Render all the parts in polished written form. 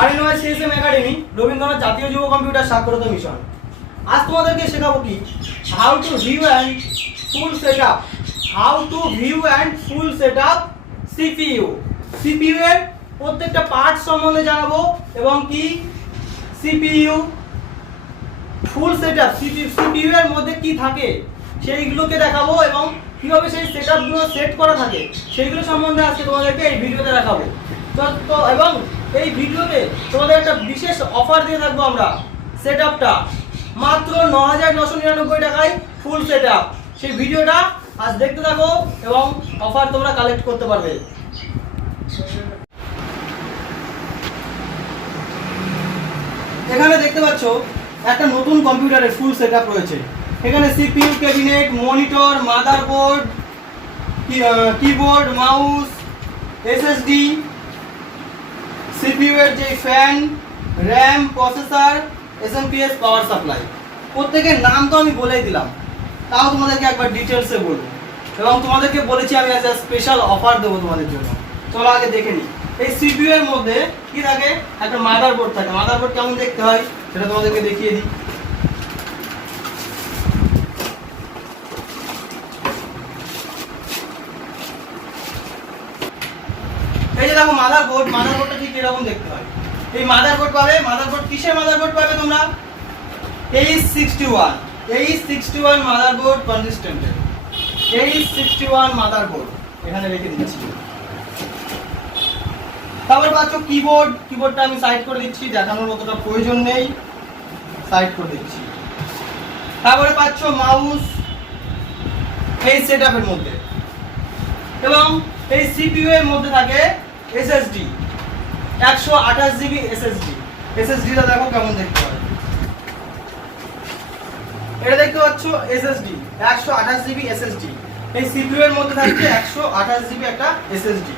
RNYCSM academy Rabindranath জাতীয় যুব computer সাক্ষরতা মিশন। আজ তোমাদেরকে শেখাবো কি how to view and full setup CPU এর প্রত্যেকটা পার্ট সম্বন্ধে জানাবো এবং কি সিপিইউ ফুল সেটআপ সিপিইউ এর মধ্যে কি থাকে সেইগুলোকে দেখাবো এবং কিভাবে সেই সেটআপগুলো সেট করা থাকে সেইগুলো সম্বন্ধে আজকে তোমাদেরকে এই ভিডিওতে দেখাবো। তো এবং এই ভিডিওতে তোমাদের একটা বিশেষ অফার দিয়ে থাকবো আমরা। সেটআপটা মাত্র ৯৯৯৯ টাকায় ফুল সেটআপ। সেই ভিডিওটা আজ দেখতে থাকো এবং অফার তোমরা কালেক্ট করতে পারবে। এখানে দেখতে পাচ্ছ একটা নতুন কম্পিউটারের ফুল সেটআপ রয়েছে। এখানে CPU, cabinet, monitor, motherboard, keyboard, mouse, SSD, CPU এর যে fan, RAM, processor, SMPS, power supply, প্রত্যেকের নাম তো আমি বলেই দিলাম, তাও তোমাদেরকে একবার ডিটেলসে বলবো এবং তোমাদেরকে বলেছি আমি একটা স্পেশাল অফার দেবো তোমাদের জন্য। চলো আগে দেখে নিই। এই সিপিইউ এর মধ্যে কি থাকে, একটা মাদারবোর্ড থাকে। মাদারবোর্ড কেমন দেখতে হয় সেটা তোমাদেরকে দেখিয়ে দিই। এই যে দেখো মাদারবোর্ডটা ঠিক এরকম দেখতে হয়। এই মাদারবোর্ড কিসের মাদারবোর্ড পাবে তোমরা? H61 motherboard কনসিস্টেন্টের। H61 মাদারবোর্ড এখানে রেখে দিচ্ছি। তারপর পাচ্ছ কিবোর্ডটা আমি সাইড করে দিচ্ছি, দেখানোর মতটা প্রয়োজন নেই, সাইড করে দিচ্ছি। তারপরে পাচ্ছ মাউস এই সেটআপের মধ্যে এবং এই সিপিইউ এর মধ্যে থাকে এসএসডি 128 জিবি এসএসডিটা দেখো কেমন দেখতে হয়। এটা দেখতে পাচ্ছ এসএসডি 128 জিবি এসএসডি। এই সিপিইউ এর মধ্যে থাকছে 128 জিবি একটা এসএসডি।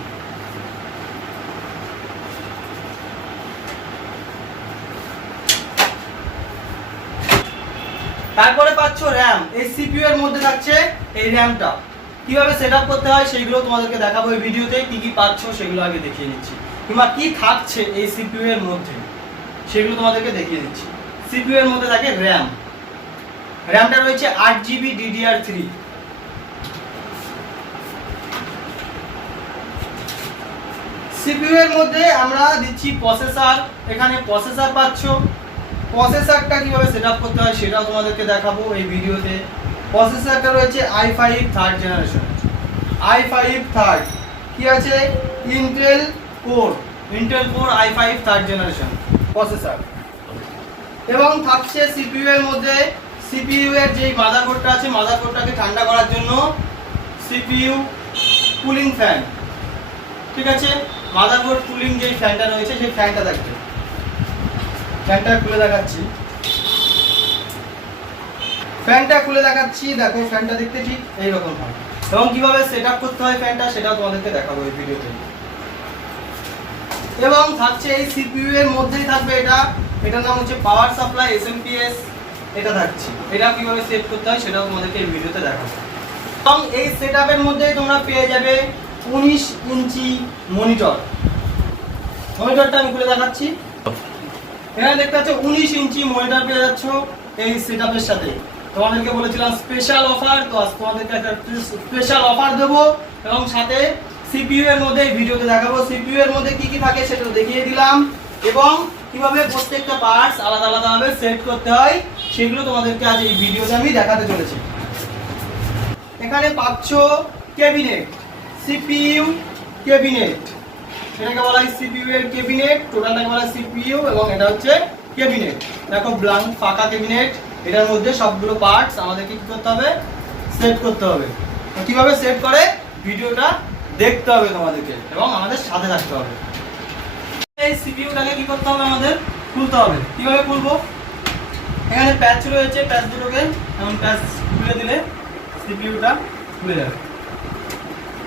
তারপরে পাচ্ছ র্যাম। এই সিপিইউ এর মধ্যে থাকছে এই র্যামটা। কিভাবে সেটআপ করতে হয় সেইগুলো তোমাদেরকে দেখাবো এই ভিডিওতে। কি কি পাচ্ছ সেগুলো আগে দেখিয়ে দিচ্ছি, কিংবা কি থাকছে এই সিপিইউ এর মধ্যে সেগুলো তোমাদেরকে দেখিয়ে দিচ্ছি। সিপিইউ এর মধ্যে থাকে র্যামটা রয়েছে 8GB DDR3। সিপিইউ এর মধ্যে আমরা দিচ্ছি প্রসেসর। এখানে প্রসেসর পাচ্ছ। প্রসেসরটা কিভাবে সেটআপ করতে হয় সেটাও তোমাদেরকে দেখাবো এই ভিডিওতে। প্রসেসরটা রয়েছে i5 third generation. i5 third কি আছে, Intel core i5 third generation processor. এবং থাকছে সিপিইউ এর মধ্যে সিপিইউ এর যে মাদারবোর্ডটা আছে, মাদারবোর্ডটাকে ঠান্ডা করার জন্য সিপিইউ কুলিং ফ্যান। ঠিক আছে, মাদারবোর্ড কুলিং যে ফ্যানটা রয়েছে সেই ফ্যানটা থাকবে। ফ্যানটা খুলে দেখাচ্ছি, দেখো ফ্যানটা দেখতে ঠিক এইরকম হয় এবং কিভাবে সেটআপ করতে হয় ফ্যানটা সেটাও তোমাদেরকে দেখাবো এই ভিডিওতে। এবং থাকছে এই সিপিইউ এর মধ্যেই থাকবে এটার নাম হচ্ছে পাওয়ার সাপ্লাই এসএমপিএস। এটা থাকছে, এটা কিভাবে সেট করতে হয় সেটাও তোমাদেরকে এই ভিডিওতে দেখাবো। এবং এই সেটআপের মধ্যেই তোমরা পেয়ে যাবে 19 ইঞ্চি মনিটরটা আমি খুলে দেখাচ্ছি। এখানে দেখতে পাচ্ছ 19 ইঞ্চি মনিটর পেয়ে যাচ্ছ এই সেটআপের সাথে। তোমাদেরকে বলেছিলাম স্পেশাল অফার, তো আজ তোমাদেরকে একটা স্পেশাল অফার দেবো এবং সাথে সিপিইউ এর মধ্যে ভিডিওতে দেখাবো সিপিইউ এর মধ্যে কি কি থাকে সেটা দেখিয়ে দিলাম এবং কিভাবে প্রত্যেকটা পার্টস আলাদা ভাবে সেট করতে হয় সেগুলো তোমাদেরকে আজ এই ভিডিওতে আমি দেখাতে চলেছি। এখানে পাচ্ছ ক্যাবিনেট, সিপিইউ ক্যাবিনেট, এটাকে বলা হয় সিপিইউ এর ক্যাবিনেট, টোটালটাকে বলা হয় সিপিইউ এবং এটা হচ্ছে ক্যাবিনেট। দেখো ব্ল্যাঙ্ক ফাঁকা ক্যাবিনেট, এটার মধ্যে সবগুলো পার্টস আমাদেরকে কি করতে হবে, সেট করতে হবে। কিভাবে সেট করে ভিডিওটা দেখতে হবে তোমাদেরকে এবং আমাদের সাথে থাকতে হবে। এই সিপিইউটাকে কি করতে হবে, আমাদের খুলতে হবে। কিভাবে খুলবো, এখানে প্যাচ রয়েছে, প্যাচ দুটোকে এমন প্যাচ খুলে দিলে সিপিইউটা খুলে যাবে।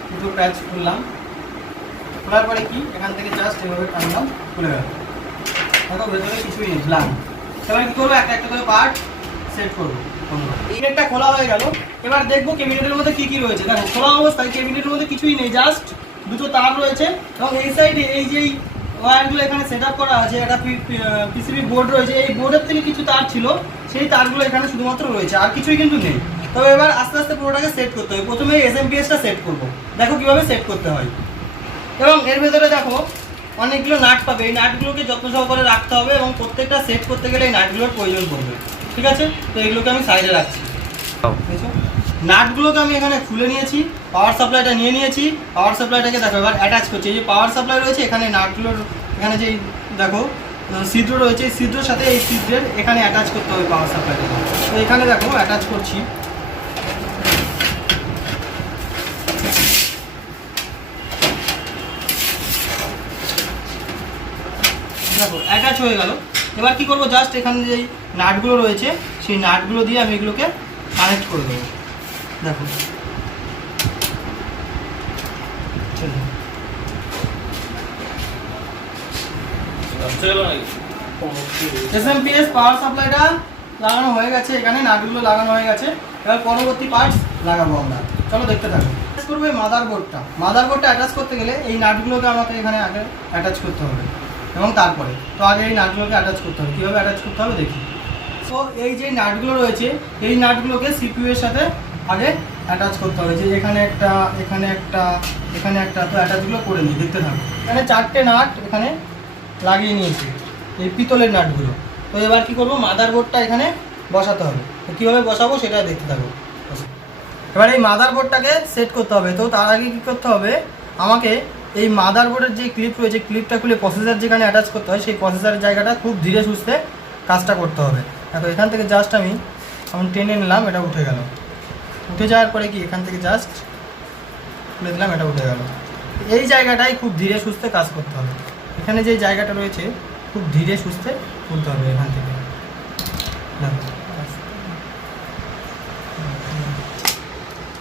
দুটো প্যাচ খুললাম, খোলার পরে কি এখান থেকে জাস্ট এভাবে টানলাম, খুলে গেল। দেখো ভেতরে কিছুই নেই, ব্ল্যাঙ্ক। এবার কি করবো, একটা একটা করে পার্ট সেট করবো। ক্যাবিনেটটা খোলা হয়ে গেল। এবার দেখবো ক্যাবিনেটের মধ্যে কি কি রয়েছে। দেখো খোলা অবস্থায় ক্যাবিনেটের মধ্যে কিছুই নেই, জাস্ট দুটো তার রয়েছে এবং এই সাইডে এই যে ওয়্যারগুলো এখানে সেট আপ করা আছে, একটা পিসিবি বোর্ড রয়েছে, এই বোর্ডের থেকে কিছু তার ছিল, সেই তারগুলো এখানে শুধুমাত্র রয়েছে, আর কিছুই কিন্তু নেই। তবে এবার আস্তে আস্তে পুরোটাকে সেট করতে হবে। প্রথমে এসএমপিএসটা সেট করব, দেখো কিভাবে সেট করতে হয়। এবং এর ভেতরে দেখো অনেকগুলো নাট পাবে, এই নাটগুলোকে যত্ন সহকারে রাখতে হবে এবং প্রত্যেকটা সেট করতে গেলে এই নাটগুলোর প্রয়োজন পড়বে। ঠিক আছে, তো এগুলোকে আমি সাইডে রাখছি। নাটগুলোকে আমি এখানে খুলে নিয়েছি, পাওয়ার সাপ্লাইটা নিয়ে নিয়েছি, পাওয়ার সাপ্লাইটাকে দেখো এবার অ্যাটাচ করছি। এই যে পাওয়ার সাপ্লাই রয়েছে এখানে, নাটগুলোর এখানে যে দেখো ছিদ্র রয়েছে, এই ছিদ্রের সাথে এই ছিদ্রের এখানে অ্যাটাচ করতে হবে পাওয়ার সাপ্লাইটাকে। তো এখানে দেখো অ্যাটাচ করছি। দেখো অ্যাটাচ হয়ে গেল। এবার কি করব, জাস্ট এখানে যে নাটগুলো রয়েছে সেই নাটগুলো দিয়ে আমি এগুলোকে কানেক্ট করে দেবো। দেখো এসএমপিএস পাওয়ার সাপ্লাইটা লাগানো হয়ে গেছে, এখানে নাটগুলো লাগানো হয়ে গেছে। এবার পরবর্তী পার্টস লাগাবো আমরা, চলো দেখতে থাকো। করবো মাদারবোর্ডটা অ্যাটাচ করতে গেলে এই নাটগুলোকে আমাকে এখানে আগে অ্যাটাচ করতে হবে এবং তারপরে তো আগে এই নাটগুলোকে অ্যাটাচ করতে হবে। কীভাবে অ্যাটাচ করতে হবে দেখি। তো এই যে নাটগুলো রয়েছে এই নাটগুলোকে সিপিইউ এর সাথে আগে অ্যাটাচ করতে হবে। যে এখানে একটা, এখানে একটা, এখানে একটা, তো অ্যাটাচগুলো করে নিই, দেখতে থাকো। এখানে 4টে নাট এখানে লাগিয়ে নিয়েছি, এই পিতলের নাটগুলো। তো এবার কি করব, মাদারবোর্ডটা এখানে বসাতে হবে। তো কীভাবে বসাবো সেটা দেখতে থাকো। এবার এই মাদারবোর্ডটাকে সেট করতে হবে। তো তার আগে কী করতে হবে, আমাকে এই মাদারবোর্ডের যে ক্লিপ রয়েছে ক্লিপটা খুলে প্রসেসর যেখানে অ্যাটাচ করতে হয় সেই প্রসেসরের জায়গাটা খুব ধীরে সুস্থে কাজটা করতে হবে। দেখো এখান থেকে জাস্ট আমি টেনে নিলাম, এটা উঠে গেল। উঠে যাওয়ার পরে কি এখান থেকে জাস্ট খুলে দিলাম, এটা উঠে গেল। এই জায়গাটাই খুব ধীরে সুস্থে কাজ করতে হবে। এখানে যে জায়গাটা রয়েছে খুব ধীরে সুস্থে খুলতে হবে এখান থেকে।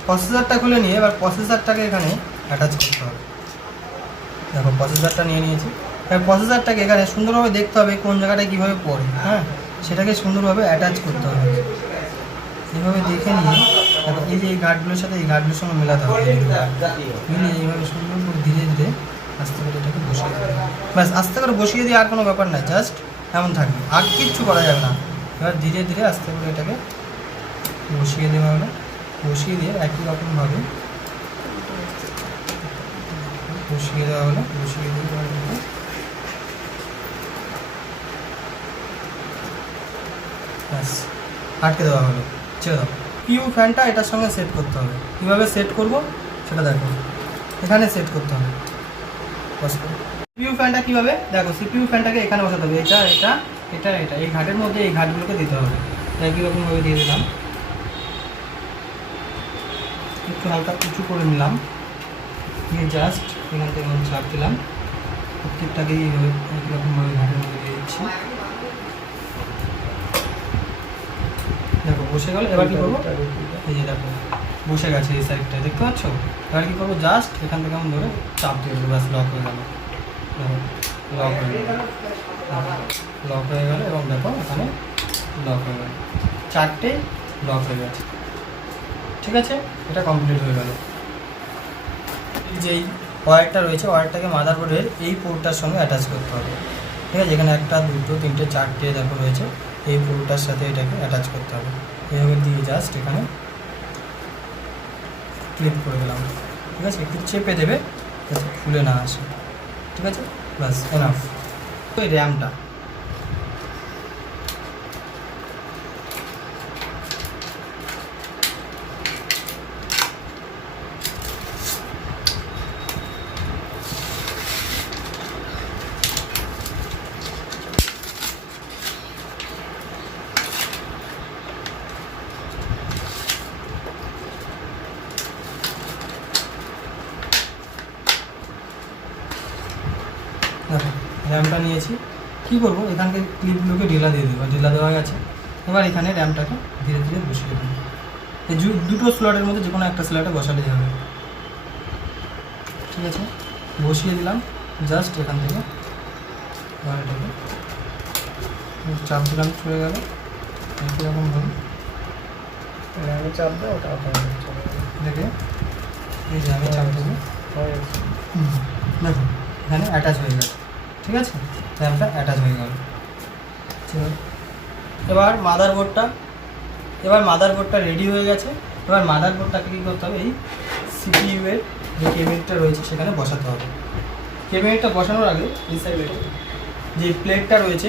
প্রসেসরটা খুলে নিয়ে এবার প্রসেসরটাকে এখানে অ্যাটাচ করতে হবে। দেখো প্রসেসরটা নিয়ে নিয়েছি। এবার প্রসেসরটাকে এখানে সুন্দরভাবে দেখতে হবে কোন জায়গাটায় কীভাবে পড়ে, হ্যাঁ সেটাকে সুন্দরভাবে অ্যাটাচ করতে হবে। এইভাবে দেখে নিয়ে দেখো এই যে এই গার্ডগুলোর সাথে এই গার্ডগুলোর সঙ্গে মেলাতে হবে, মিলিয়ে এইভাবে সুন্দর করে ধীরে ধীরে আস্তে করে এটাকে বসিয়ে দেবে। ব্যাস আস্তে করে বসিয়ে দিয়ে আর কোনো ব্যাপার নাই, জাস্ট এমন থাকবে, আর কিচ্ছু করা যাবে না। এবার ধীরে ধীরে আস্তে করে এটাকে বসিয়ে দেওয়া হলো। বসিয়ে দিয়ে একই রকমভাবে বসিয়ে দেওয়া হলো। বসিয়ে দিয়ে ব্যাস আটকে দেওয়া হলো, ছেড়ে দাও। পিউ ফ্যানটা এটার সঙ্গে সেট করতে হবে। কীভাবে সেট করব সেটা দেখো, এখানে সেট করতে হবে। সিপিইউ ফ্যানটা কীভাবে দেখো, সিপিইউ ফ্যানটাকে এখানে বসাতে হবে। এটা এটা এটা এটা এই ঘাটের মধ্যে এই ঘাটগুলোকে দিতে হবে। একই রকমভাবে দিয়ে দিলাম, একটু হালকা উঁচু করে নিলাম, দিয়ে জাস্ট এখান থেকে চাপ দিলাম। প্রত্যেকটাকেই এইভাবে একই রকমভাবে ঘাটের মধ্যে দিয়ে দিচ্ছি। দেখো বসে গেল। এবার কী করবো, এই যে দেখো বসে গেছে এই সাইডটা, দেখতে পাচ্ছ। এবার কী করবো, জাস্ট এখান থেকে আমি ধরে চাপ দিয়ে দেবো, ব্যাস লক হয়ে গেল। দেখো লক হয়ে গেল, লক হয়ে গেল এবং দেখো এখানে লক হয়ে গেল, 4টে লক হয়ে গেছে। ঠিক আছে, এটা কমপ্লিট হয়ে গেল। যেই ওয়্যারটা রয়েছে ওয়্যারটাকে মাদারবোর্ডের এই পোর্টটার সঙ্গে অ্যাটাচ করতে হবে। ঠিক আছে, এখানে 1, 2, 3, 4টে দেখো রয়েছে, এই পোর্টটার সাথে এটাকে অ্যাটাচ করতে হবে। এইভাবে দিয়ে জাস্ট এখানে ক্লিপ করে দিলাম। ঠিক আছে, একটু চেপে দেবে যাতে খুলে না আসে। ঠিক আছে, ব্যাস এনাফ। ওই র্যামটা দেখো র্যামটা নিয়েছি। কী করবো, এখানকে ক্লিপগুলোকে ঢিলা দিয়ে দেবো, ঢিলা দেওয়া গেছে। এবার এখানে র্যামটাকে ধীরে ধীরে বসিয়ে দেবো। এই দুটো স্লটের মধ্যে যে কোনো একটা স্লটে বসালেই হবে। ঠিক আছে, বসিয়ে দিলাম জাস্ট এখান থেকে। এবার এটাকে চাপ দিলাম, চলে গেল। একই রকমভাবে র্যামে চাপ দেবো, ওটা দেখে এই র্যামে চাপ দেবো। দেখো এখানে অ্যাটাচ হয়ে গেছে। ঠিক আছে, র্যামটা অ্যাটাচ হয়ে গেল। এবার মাদারবোর্ডটা রেডি হয়ে গেছে। এবার মাদারবোর্ডটাকে কী করতে হবে, এই সিপিইউ এর যে কেবিনেটটা রয়েছে সেখানে বসাতে হবে। কেবিনেটটা বসানোর আগে এই সাইডে যে প্লেটটা রয়েছে,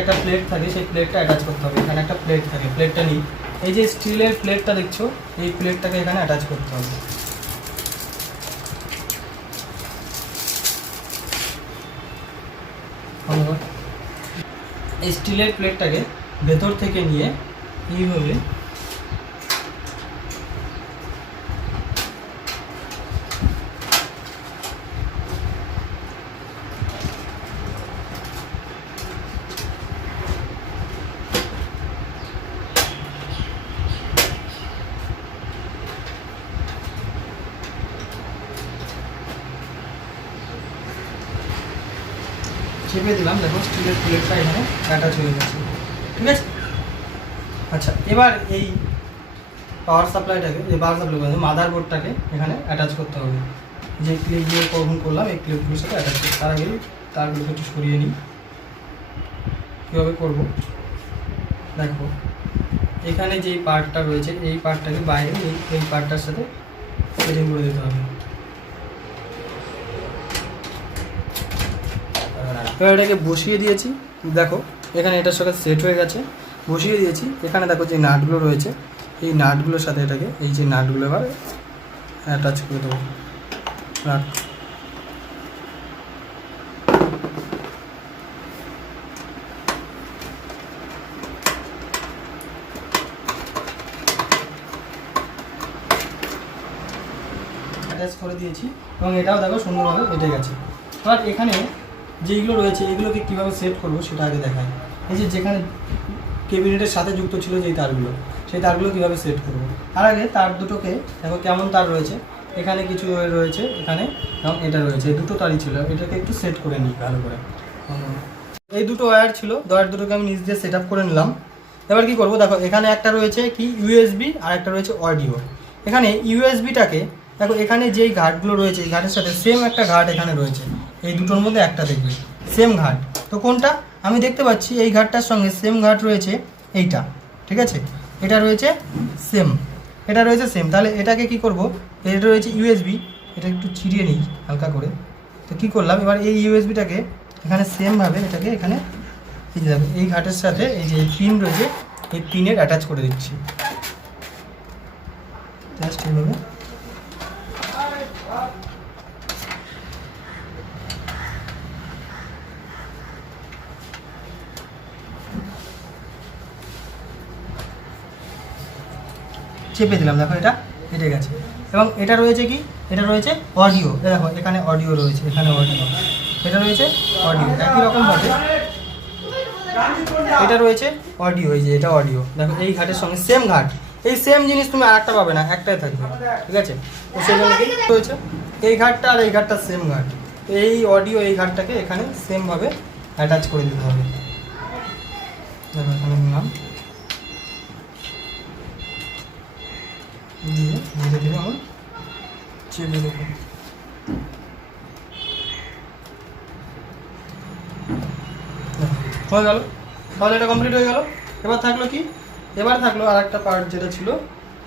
একটা প্লেট থাকে, সেই প্লেটটা অ্যাটাচ করতে হবে। এখানে একটা প্লেট থাকে, প্লেটটা নিই, এই যে স্টিলের প্লেটটা দেখছো, এই প্লেটটাকে এখানে অ্যাটাচ করতে হবে। এই স্টিলের প্লেটটাকে ভেতর থেকে নিয়ে এইভাবে চেপে দিলাম। দেখো স্টিলের প্লেটটা এখানে অ্যাটাচ হয়ে গেছে, ঠিক আছে। আচ্ছা, এবার এই পাওয়ার সাপ্লাইটাকে, মাদারবোর্ডটাকে এখানে অ্যাটাচ করতে হবে। যে ক্লিপগুলো কখন করলাম এই ক্লিপগুলোর সাথে অ্যাটাচ করতে, তার আগে তারগুলোকে একটু সরিয়ে নিই। কীভাবে করবো দেখো, এখানে যেই পার্টটা রয়েছে এই পার্টটাকে বাইরে এই পার্টটার সাথে সেটিং করে দিতে হবে। এবার এটাকে বসিয়ে দিয়েছি, দেখো এখানে এটার সাথে সেট হয়ে গেছে, বসিয়ে দিয়েছি। এখানে দেখো যে নাটগুলো রয়েছে, এই নাটগুলোর সাথে এটাকে, এই যে নাটগুলো এবার অ্যাটাচ করে দেবো। নাট অ্যাটাচ করে দিয়েছি এবং এটাও দেখো সুন্দরভাবে বেটে গেছে। এবার এখানে যেইগুলো রয়েছে এগুলোকে কীভাবে সেট করবো সেটা আগে দেখাই। এই যে যেখানে কেবিনেটের সাথে যুক্ত ছিল যেই তারগুলো, সেই তারগুলো কীভাবে সেট করবো, তার আগে তার দুটোকে দেখো কেমন তার রয়েছে, এখানে কিছু রয়েছে, এখানে এবং এটা রয়েছে, এই দুটো তারই ছিল, এটাকে একটু সেট করে নিই ভালো করে। এই দুটো ওয়্যার ছিল, ওয়্যার দুটোকে আমি নিজ দিয়ে সেট আপ করে নিলাম। এবার কি করবো দেখো, এখানে একটা রয়েছে কি ইউএসবি আর একটা রয়েছে অডিও। এখানে ইউএসবিটাকে দেখো, এখানে যেই ঘাটগুলো রয়েছে এই ঘাটের সাথে সেম একটা ঘাট এখানে রয়েছে, এই দুটোর মধ্যে একটা দেখবে সেম ঘাট। তো কোনটা আমি দেখতে পাচ্ছি, এই ঘাটটার সঙ্গে সেম ঘাট রয়েছে এইটা, ঠিক আছে, এটা রয়েছে সেম, এটা রয়েছে সেম। তাহলে এটাকে কি করব, এটা রয়েছে ইউএসবি, এটা একটু চিরিয়ে নিই হালকা করে। তো কী করলাম, এবার এই ইউএসবিটাকে এখানে সেমভাবে এটাকে এখানে এই যে এই ঘাটের সাথে এই যে পিন রয়েছে এই পিনের অ্যাটাচ করে দিচ্ছি, জাস্ট এইভাবে। চেপে দিলাম, দেখো এটা কেটে গেছে। এবং এটা রয়েছে কি, এটা রয়েছে অডিও, দেখো এখানে অডিও রয়েছে, এখানে অডিও, এটা রয়েছে অডিও। একই রকমভাবে এটা রয়েছে অডিও, এই যে এটা অডিও, দেখো এই ঘাটের সঙ্গে সেম ঘাট, এই সেম জিনিস তুমি আরেকটা পাবে না, একটাই থাকবে, ঠিক আছে। তো সেই জন্য কি রয়েছে, এই ঘাটটা আর এই ঘাটটা সেম ঘাট, এই অডিও এই ঘাটটাকে এখানে সেমভাবে অ্যাটাচ করে দিতে হবে। দেখো এখানে নিলাম, দিয়ে ধীরে ধীরে আমার চেপে দেবো। হয়ে গেল, তাহলে এটা কমপ্লিট হয়ে গেল। এবার থাকলো কি, এবার থাকলো আর একটা পার্ট যেটা ছিল,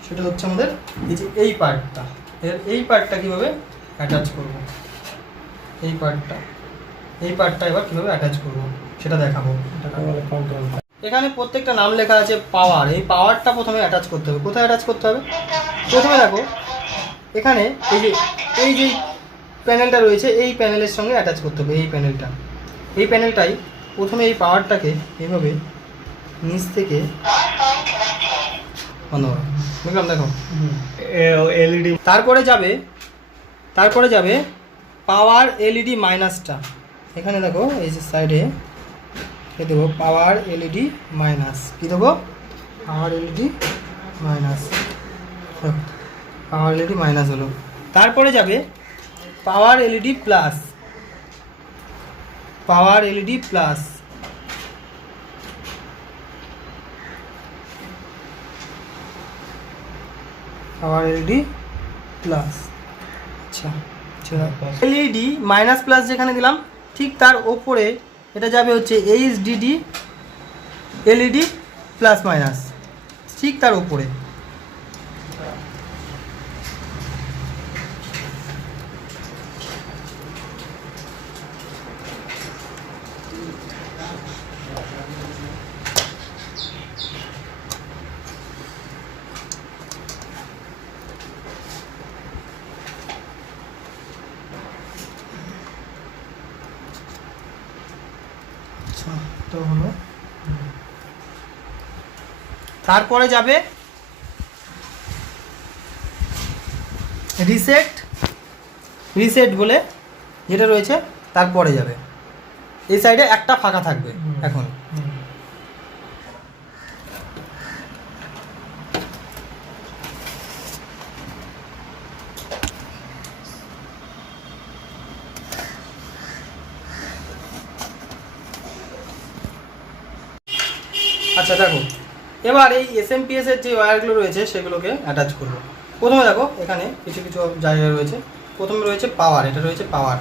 সেটা হচ্ছে আমাদের এই যে এই পার্টটা, এই পার্টটা কীভাবে অ্যাটাচ করবো, এই পার্টটা এবার কীভাবে অ্যাটাচ করবো সেটা দেখাবো। এখানে প্রত্যেকটা নাম লেখা আছে পাওয়ার, এই পাওয়ারটা প্রথমে অ্যাটাচ করতে হবে। কোথায় অ্যাটাচ করতে হবে, প্রথমে দেখো এখানে এই যে প্যানেলটা রয়েছে এই প্যানেলের সঙ্গে অ্যাটাচ করতে হবে। এই প্যানেলটাই প্রথমে এই পাওয়ারটাকে এইভাবে নিচ থেকে বন্ধ করো, বুঝলাম। দেখো এলইডি, তারপরে যাবে পাওয়ার এলইডি মাইনাসটা, এখানে দেখো এই যে সাইডে দেবো পাওয়ার এলইডি মাইনাস, কী দেবো, পাওয়ার এলইডি মাইনাস, পাওয়ার এলইডি মাইনাস হলো। তারপরে যাবে পাওয়ার এলইডি প্লাস, পাওয়ার এলইডি প্লাস, পাওয়ার এলইডি প্লাস। আচ্ছা, এলইডি মাইনাস প্লাস যেখানে দিলাম ঠিক তার ওপরে এটা যাবে হচ্ছে এইচডিডি এলইডি প্লাস মাইনাস, ঠিক তার উপরে। তো হলো, তারপরে যাবে রিসেট বলে যেটা রয়েছে, তারপরে যাবে এই সাইডে একটা ফাঁকা থাকবে এখন। আচ্ছা দেখো, এবার এই এসএমপিএস এর যে ওয়্যারগুলো রয়েছে সেগুলোকে অ্যাটাচ করব। প্রথমে দেখো এখানে কিছু কিছু জায়গা রয়েছে। প্রথমে রয়েছে পাওয়ার, এটা রয়েছে পাওয়ার,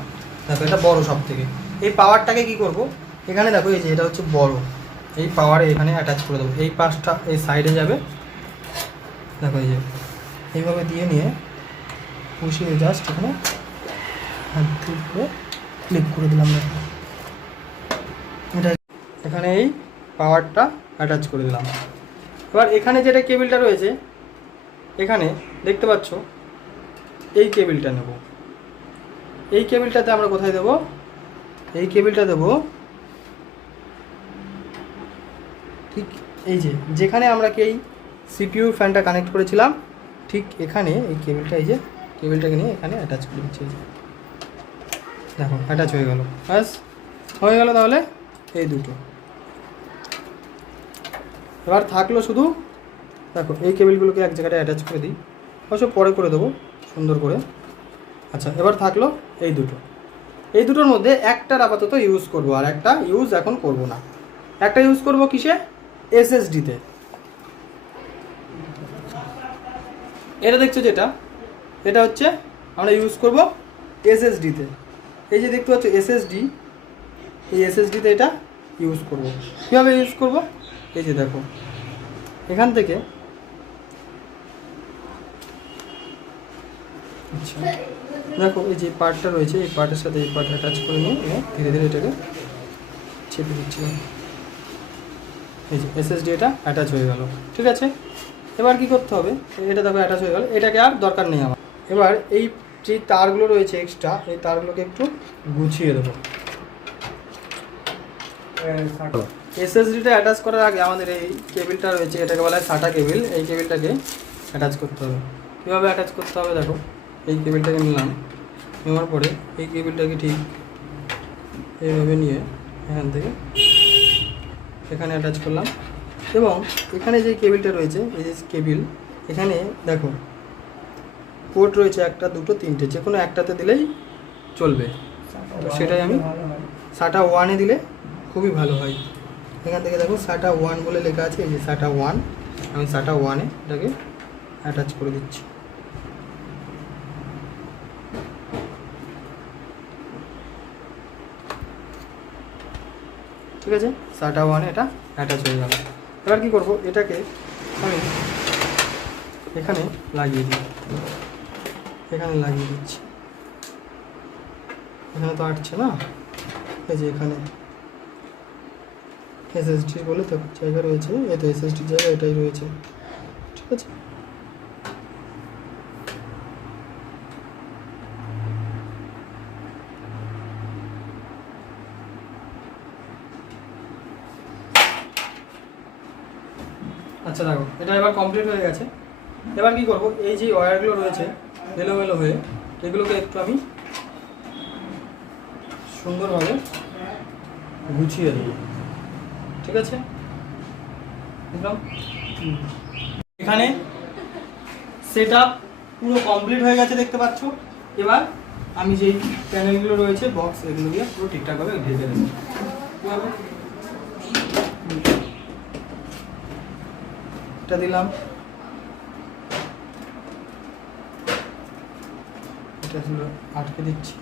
দেখো এটা বড় সব থেকে। এই পাওয়ারটাকে কি করব, এখানে দেখো এই যে এটা হচ্ছে বড়, এই পাওয়ারে এখানে অ্যাটাচ করে দেবো। এই পাশটা এই সাইডে যাবে, দেখো এই যে এইভাবে দিয়ে নিয়ে বসিয়ে জাস্ট এখানে হাত দিয়ে ক্লিক করে দিলাম। দেখো এটা এখানে এই পাওয়ারটা অ্যাটাচ করে দিলাম। এবার এখানে যেটা কেবিলটা রয়েছে, এখানে দেখতে পাচ্ছ এই কেবিলটা নেব। এই কেবিলটাতে আমরা কোথায় দেব, এই কেবিলটা দেব ঠিক এই যে যেখানে আমরা কি এই সিপিইউ ফ্যানটা কানেক্ট করেছিলাম, ঠিক এখানে এই কেবিলটা, এই যে কেবিলটাকে নিয়ে এখানে অ্যাটাচ করে দিচ্ছি। দেখো অ্যাটাচ হয়ে গেল, ব্যাস হয়ে গেল। তাহলে এই দুটো এবার থাকলো শুধু, দেখো এই কেবিলগুলোকে এক জায়গায় অ্যাটাচ করে দিই, অবশ্য পরে করে দেবো সুন্দর করে। আচ্ছা এবার থাকলো এই দুটো, এই দুটোর মধ্যে একটার আপাতত ইউজ করব, আর একটা ইউজ এখন করব না। একটা ইউজ করব কিসে, এসএসডিতে। এটা দেখছো যেটা, এটা হচ্ছে আমরা ইউজ করব এসএসডিতে। এই যে দেখতে পাচ্ছ এসএসডি, এই এসএসডিতে এটা ইউজ করব। কীভাবে ইউজ করব, এই যে দেখো এখান থেকে, আচ্ছা দেখো এই যে পার্টটা রয়েছে, এই পার্টের সাথে এই পার্ট অ্যাটাচ করে নিয়ে ধীরে ধীরে এটাকে চেপে দিচ্ছি। এই যে এসএসডি এটা অ্যাটাচ হয়ে গেল, ঠিক আছে। এবার কি করতে হবে, এটা দেখো অ্যাটাচ হয়ে গেল, এটাকে আর দরকার নেই আমার। এবার এই যে তারগুলো রয়েছে এক্সট্রা, এই তারগুলোকে একটু গুছিয়ে দেবো। এসএসডিটা অ্যাটাচ করার আগে আমাদের এই কেবিলটা রয়েছে, এটাকে বলা হয় সাটা কেবিল। এই কেবিলটাকে অ্যাটাচ করতে হবে। কীভাবে অ্যাটাচ করতে হবে দেখো, এই কেবিলটাকে নিলাম, নেওয়ার পরে এই কেবিলটাকে ঠিক এইভাবে নিয়ে এখান থেকে এখানে অ্যাটাচ করলাম। এবং এখানে যে কেবিলটা রয়েছে, এই যে কেবিল, এখানে দেখো পোর্ট রয়েছে একটা, দুটো, তিনটে, যে কোনো একটাতে দিলেই চলবে। তো সেটাই আমি সাটা ওয়ানে দিলে খুবই ভালো হয়। এখান থেকে দেখো সাটা ওয়ান বলে লেখা আছে, এই যে সাটা ওয়ান, আমি সাটা ওয়ানে এটাকে অ্যাটাচ করে দিচ্ছি। ঠিক আছে, সাটা ওয়ানে এটা অ্যাটাচ হয়ে গেল। এবার কী করবো, এটাকে আমি এখানে লাগিয়ে দিই, এখানে লাগিয়ে দিচ্ছি। এখানে তো আটছে না, এই যে এখানে এসএসডি বলে তো জায়গা রয়েছে, এই তো এসএসডি জায়গা এটাই রয়েছে, ঠিক আছে। আচ্ছা দেখো এটা এবার কমপ্লিট হয়ে গেছে। এবার কি করব, এই যে ওয়্যারগুলো রয়েছে এলোমেলো হয়ে, এগুলোকে একটু আমি সুন্দরভাবে গুছিয়ে দেবো, ঠিক আছে। দেখলাম এখানে সেট আপ পুরো কমপ্লিট হয়ে গেছে, দেখতে পাচ্ছ। এবার আমি যেই প্যানেলগুলো রয়েছে বক্স, এগুলো দিয়ে পুরো ঠিকঠাকভাবে ঢেকে দেবো। এটা দিলাম, এটা আটকে দিচ্ছি,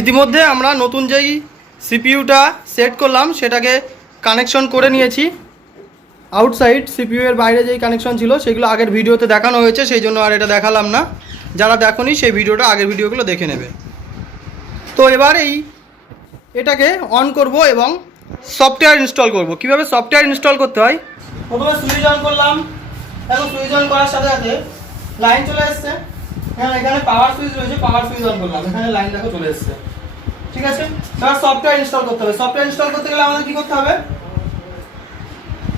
ইতিমধ্যে আমরা নতুন যেই সিপিইউটা সেট করলাম সেটাকে কানেকশন করে নিয়েছি। আউটসাইড সিপিইউ এর বাইরে যেই কানেকশন ছিল সেগুলো আগের ভিডিওতে দেখানো হয়েছে, সেই জন্য আর এটা দেখালাম না। যারা দেখোনি সেই ভিডিওটা, আগের ভিডিওগুলো দেখে নেবে। তো এবার এটাকে অন করব এবং সফটওয়্যার ইনস্টল করব। কিভাবে সফটওয়্যার ইনস্টল করতে হয়, প্রথমে সুইচ অন করলাম। এখন সুইচ অন করার সাথে সাথে লাইন চলে এসছে। হ্যাঁ, এখানে পাওয়ার সুইচ রয়েছে, পাওয়ার সুইচ অন করলাম, এখানে লাইন দেখো চলে এসছে। ঠিক আছে, এবার সফটওয়্যার ইনস্টল করতে হবে। সফটওয়্যার ইনস্টল করতে গেলে আমাদের কি করতে হবে,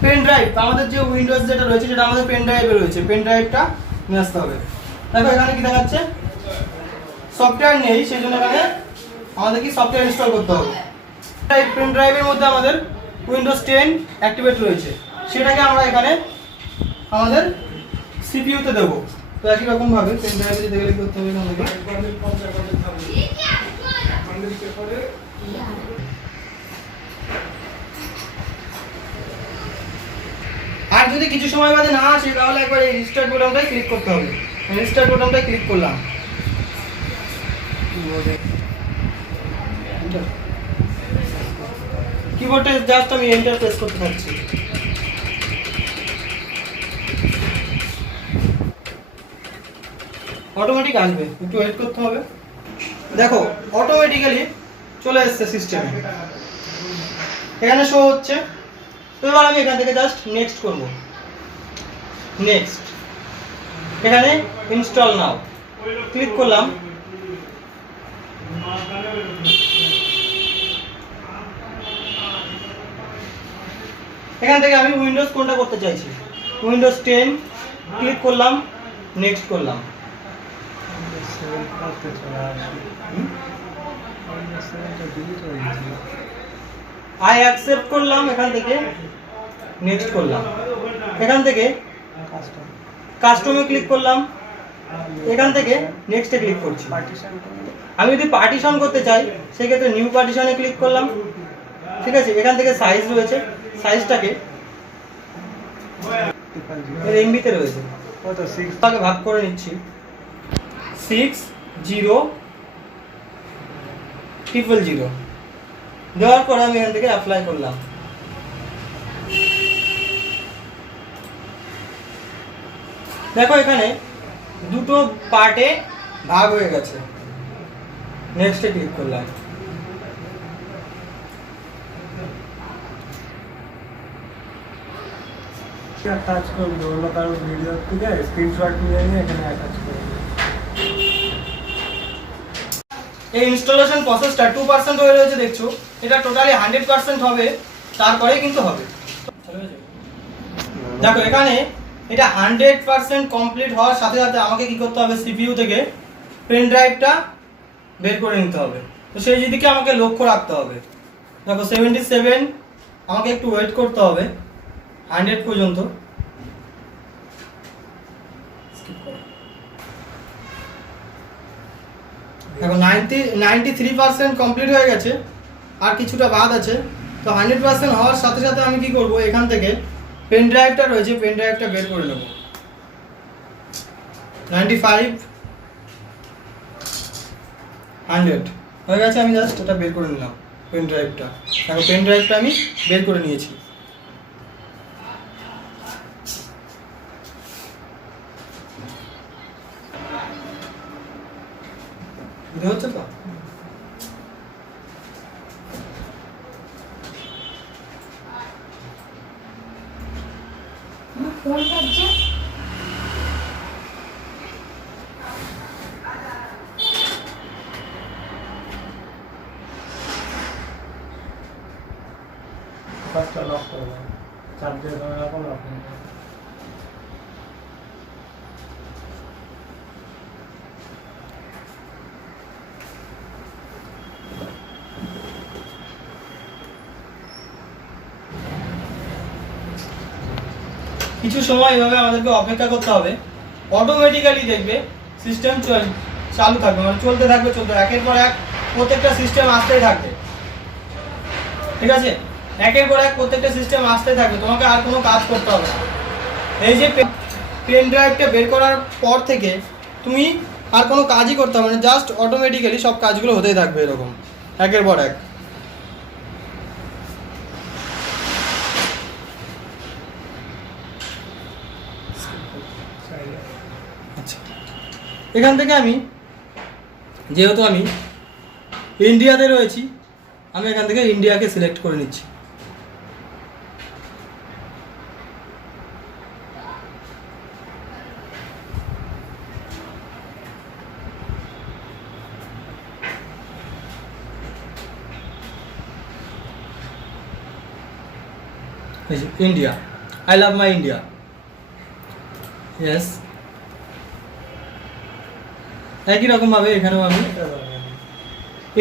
পেন ড্রাইভ, আমাদের যে উইন্ডোজ যেটা রয়েছে যেটা আমাদের পেন ড্রাইভে রয়েছে, পেন ড্রাইভটা নিয়ে আসতে হবে। দেখো এখানে কি দেখাচ্ছে, সফটওয়্যার নেই, সেই জন্য এখানে আমাদের কি সফটওয়্যার ইনস্টল করতে হবে। পেন ড্রাইভের মধ্যে আমাদের উইন্ডোজ 10 অ্যাক্টিভেট রয়েছে, সেটাকে আমরা এখানে আমাদের সিপিইউতে দেবো। তো একই রকম ভাবে পেন ড্রাইভে দিতে গেলে কি করতে হবে আমাদের, আর যদি কিছু সময় বাদে না আসে তাহলে একবার এই রিস্টার্ট বোতামটায় ক্লিক করতে হবে। রিস্টার্ট বোতামটায় ক্লিক করলাম, কিবোর্ডে জাস্ট আমি এন্টার প্রেস করতে থাকছি। অটোমেটিক আসবে, একটু ওয়েট করতে হবে। দেখো অটোমেটিক্যালি চলে এসেছে সিস্টেমে, এখানে শো হচ্ছে। তো এবার আমি এখান থেকে জাস্ট নেক্সট করব। নেক্সট, এখানে ইনস্টল নাও ক্লিক করলাম। এখান থেকে আমি উইন্ডোজ কোনটা করতে চাইছি, উইন্ডোজ 10 ক্লিক করলাম, নেক্সট করলাম। আই অ্যাকসেপ্ট করলাম, এখান থেকে নেক্সট করলাম। এখান থেকে কাস্টমে ক্লিক করলাম, এখান থেকে নেক্সটে ক্লিক করছি। আমি যদি পার্টিশন করতে চাই সেক্ষেত্রে নিউ পার্টিশনে ক্লিক করলাম। ঠিক আছে, এখান থেকে সাইজ রয়েছে, সাইজটাকে এমবিতে রয়েছে, তাকে ভাগ করে নিচ্ছি 600000 দেওয়ার পরে আমি এখান থেকে অ্যাপ্লাই করলাম। দেখো এখানে দুটো পার্টে ভাগ হয়ে গেছে, নেক্সটে ক্লিক করলাম। অ্যাটাচ করবো অন্য কারো ভিডিও থেকে স্ক্রিনশট নিয়ে নিয়ে এখানে অ্যাটাচ করবো। এই ইনস্টলেশন প্রসেসটা 2% হয়ে রয়েছে দেখছো, এটা টোটালি 100% হবে, তারপরে কিন্তু হবে। দেখো এখানে এটা 100% কমপ্লিট হওয়ার সাথে সাথে আমাকে কি করতে হবে, সিপিইউ থেকে পেন ড্রাইভটা বের করে নিতে হবে। তো সেই দিকে আমাকে লক্ষ্য রাখতে হবে। দেখো 77, আমাকে একটু ওয়েট করতে হবে 100 পর্যন্ত। দেখো 93% কমপ্লিট হয়ে গেছে, আর কিছুটা বাদ আছে। তো 100% হওয়ার সাথে সাথে আমি কি করব, এখান থেকে পেন ড্রাইভটা রয়েছে, পেন ড্রাইভটা বের করে নেব। 95, 100 হয়ে গেছে, আমি জাস্ট এটা বের করে নিলাম পেন ড্রাইভটা। দেখো পেন ড্রাইভটা আমি বের করে নিয়েছি। বুঝতে হচ্ছে তো? ফোন বাজছে। ফার্স্টটা লক করবো, চার্জের ধরে রাখো, লক করবো। কিছু সময় এভাবে আমাদেরকে অপেক্ষা করতে হবে। অটোমেটিক্যালি দেখবে সিস্টেম চালু থাকবে, মানে চলতে থাকবে, একের পর এক প্রত্যেকটা সিস্টেম আসতেই থাকবে। ঠিক আছে, একের পর এক প্রত্যেকটা সিস্টেম আসতেই থাকবে, তোমাকে আর কোনো কাজ করতে হবে না। এই যে পেন ড্রাইভটা বের করার পর থেকে তুমি আর কোনো কাজই করতে হবে না, জাস্ট অটোমেটিক্যালি সব কাজগুলো হতেই থাকবে এরকম একের পর এক। আচ্ছা, এখান থেকে আমি যেহেতু আমি ইন্ডিয়াতে রয়েছি, আমি এখান থেকে ইন্ডিয়াকে সিলেক্ট করে নিচ্ছি। India, I love my India, yes. একই রকমভাবে এখানেও আমি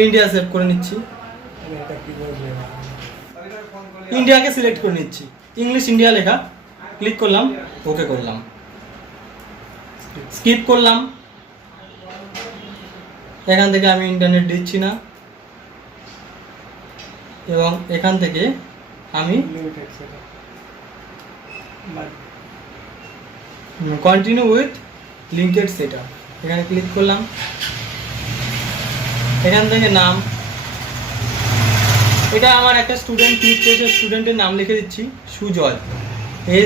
ইন্ডিয়া সেভ করে নিচ্ছি, ইন্ডিয়াকে সিলেক্ট করে নিচ্ছি, ইংলিশ ইন্ডিয়া লেখা, ক্লিক করলাম, ওকে করলাম, স্কিপ করলাম। এখান থেকে আমি ইন্টারনেট দিচ্ছি না এবং এখান থেকে আমি কন্টিনিউ উইথ লিঙ্কেড সেটআপ এখানে ক্লিক করলাম। এখান থেকে নাম, এটা আমার একটা স্টুডেন্ট ক্লিক করেছে, স্টুডেন্টের নাম লিখে দিচ্ছি সুজয়,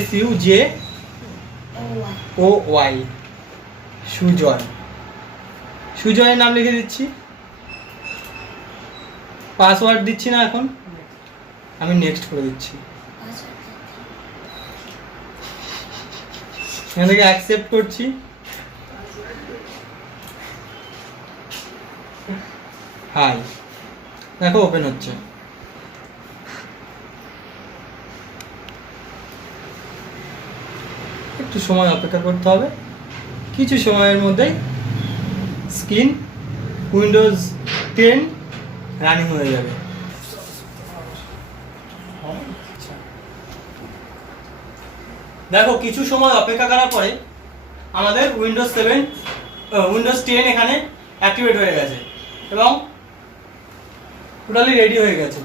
SUJOY, সুজয়, সুজয়ের নাম লিখে দিচ্ছি। পাসওয়ার্ড দিচ্ছি না এখন, আমি নেক্সট করে দিচ্ছি। এখান থেকে অ্যাকসেপ্ট করছি, হাই, দেখো ওপেন হচ্ছে। একটু সময় অপেক্ষা করতে হবে, কিছু সময়ের মধ্যেই স্ক্রিন উইন্ডোজ 10 রানিং হয়ে যাবে। দেখো কিছু সময় অপেক্ষা করার পরে আমাদের উইন্ডোজ 10 এখানে অ্যাক্টিভেট হয়ে গেছে এবং টোটালি রেডি হয়ে গেছে,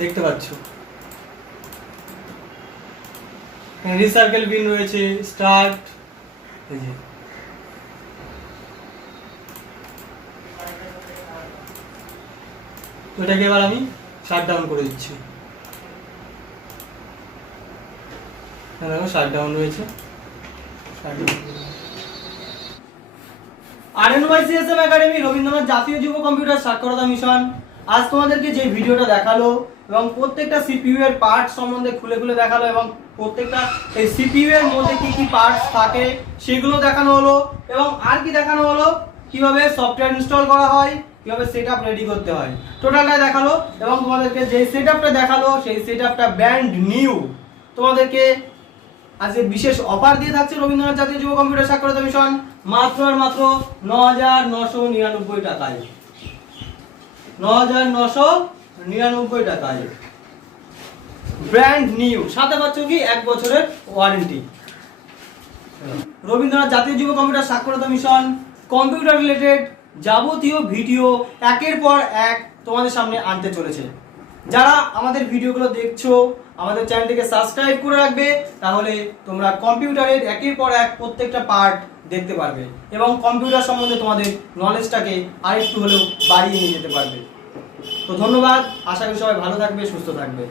দেখতে পাচ্ছ। রিসার্কেল বিন রয়েছে, স্টার্ট, এই যে এটাকে এবার আমি শাট ডাউন করে দিচ্ছি। দেখো শাট ডাউন রয়েছে। RNYCSM একাডেমি রবীন্দ্রনাথ জাতীয় যুব কম্পিউটার সাক্ষরতা মিশন আজ তোমাদেরকে যে ভিডিওটা দেখালো এবং প্রত্যেকটা সিপিইউ এর পার্ট সম্বন্ধে খুলে খুলে দেখালো এবং প্রত্যেকটা এই সিপিইউ এর মধ্যে কি কি পার্টস থাকে সেগুলো দেখানো হলো এবং আর কি দেখানো হলো, কিভাবে সফটওয়্যার ইনস্টল করা হয়, কিভাবে সেটআপ রেডি করতে হয়, টোটালটাই দেখালো। এবং তোমাদেরকে যে সেটআপটা দেখালো সেই সেটআপটা ব্র্যান্ড নিউ। তোমাদেরকে আজকে বিশেষ অফার দিয়ে থাকছে রবীন্দ্রনাথ জাতীয় যুব কম্পিউটার সাক্ষরতা মিশন, মাত্র আর মাত্র 9,999 টাকায়, 9,999 টাকায় ব্র্যান্ড নিউ, সাথে পাচ্ছ কি 1 বছরের ওয়ারেন্টি। রবীন্দ্রনাথ জাতীয় যুব কম্পিউটার সাক্ষরতা মিশন কম্পিউটার রিলেটেড যাবতীয় ভিডিও একের পর এক তোমাদের সামনে আনতে চলেছে। যারা আমাদের ভিডিওগুলো দেখছো, আমাদের চ্যানেলটিকে সাবস্ক্রাইব করে রাখবে, তাহলে তোমরা কম্পিউটারের একের পর এক প্রত্যেকটা পার্ট দেখতে পারবে এবং কম্পিউটার সম্বন্ধে তোমাদের নলেজটাকে আরেকটু হলেও বাড়িয়ে নিয়ে যেতে পারবে। তো ধন্যবাদ, আশা করি সবাই ভালো থাকবে, সুস্থ থাকবে।